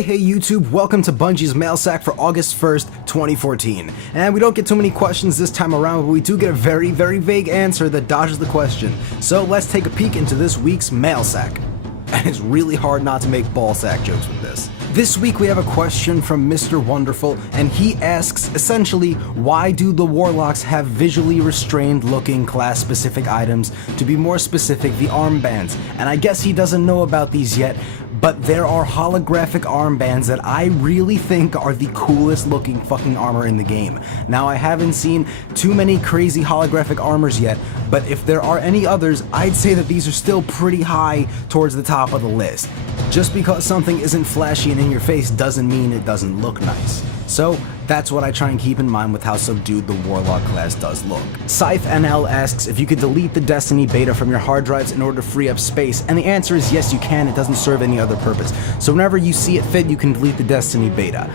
Hey YouTube, welcome to Bungie's MailSack for August 1st, 2014. And we don't get too many questions this time around, but we do get a very vague answer that dodges the question. So let's take a peek into this week's MailSack. And it's really hard not to make ballsack jokes with this. This week we have a question from Mr. Wonderful, and he asks essentially, why do the Warlocks have visually restrained looking class specific items? To be more specific, the armbands. And I guess he doesn't know about these yet, but there are holographic armbands that I really think are the coolest looking fucking armor in the game. Now, I haven't seen too many crazy holographic armors yet, but if there are any others, I'd say that these are still pretty high towards the top of the list. Just because something isn't flashy and in your face doesn't mean it doesn't look nice. So that's what I try and keep in mind with how subdued the Warlock class does look. Scythe NL asks if you could delete the Destiny beta from your hard drives in order to free up space, and the answer is yes, you can. It doesn't serve any other purpose. So whenever you see it fit, you can delete the Destiny beta.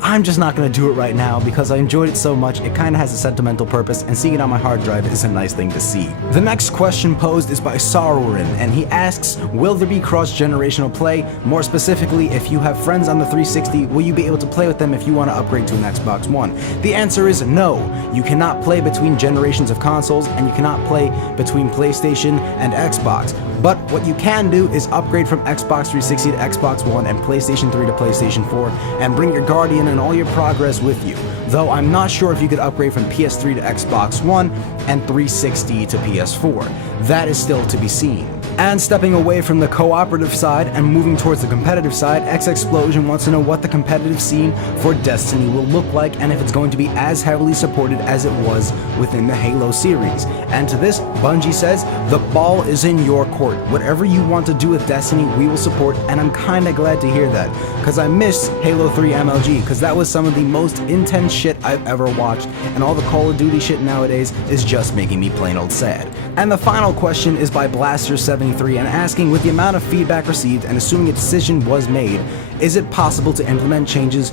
I'm just not going to do it right now because I enjoyed it so much. It kind of has a sentimental purpose, and seeing it on my hard drive is a nice thing to see. The next question posed is by Sauron, and he asks, will there be cross-generational play? More specifically, if you have friends on the 360, will you be able to play with them if you want to upgrade to an Xbox One? The answer is no. You cannot play between generations of consoles, and you cannot play between PlayStation and Xbox. But what you can do is upgrade from Xbox 360 to Xbox One and PlayStation 3 to PlayStation 4 and bring your Guardian and all your progress with you. Though I'm not sure if you could upgrade from PS3 to Xbox One and 360 to PS4. That is still to be seen. And stepping away from the cooperative side and moving towards the competitive side, X-Explosion wants to know what the competitive scene for Destiny will look like and if it's going to be as heavily supported as it was within the Halo series. And to this, Bungie says, the ball is in your court. Whatever you want to do with Destiny, we will support, and I'm kinda glad to hear that, because I miss Halo 3 MLG, because that was some of the most intense shit I've ever watched, and all the Call of Duty shit nowadays is just making me plain old sad. And the final question is by Blaster73 and asking, with the amount of feedback received and assuming a decision was made, is it possible to implement changes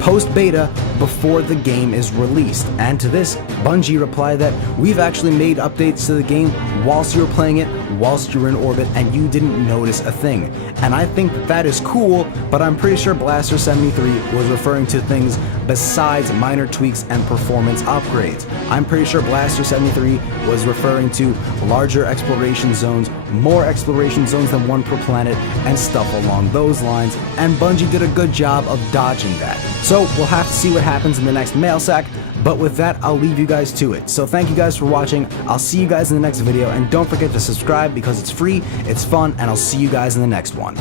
post-beta before the game is released? And to this, Bungie replied that we've actually made updates to the game whilst you were playing it, whilst you were in orbit, and you didn't notice a thing. And I think that is cool, but I'm pretty sure Blaster73 was referring to things besides minor tweaks and performance upgrades. I'm pretty sure Blaster73 was referring to larger exploration zones, more exploration zones than one per planet, and stuff along those lines, and Bungie did a good job of dodging that. So we'll have to see what happens in the next MailSack, but with that, I'll leave you guys to it. So thank you guys for watching. I'll see you guys in the next video, and don't forget to subscribe because it's free, it's fun, and I'll see you guys in the next one.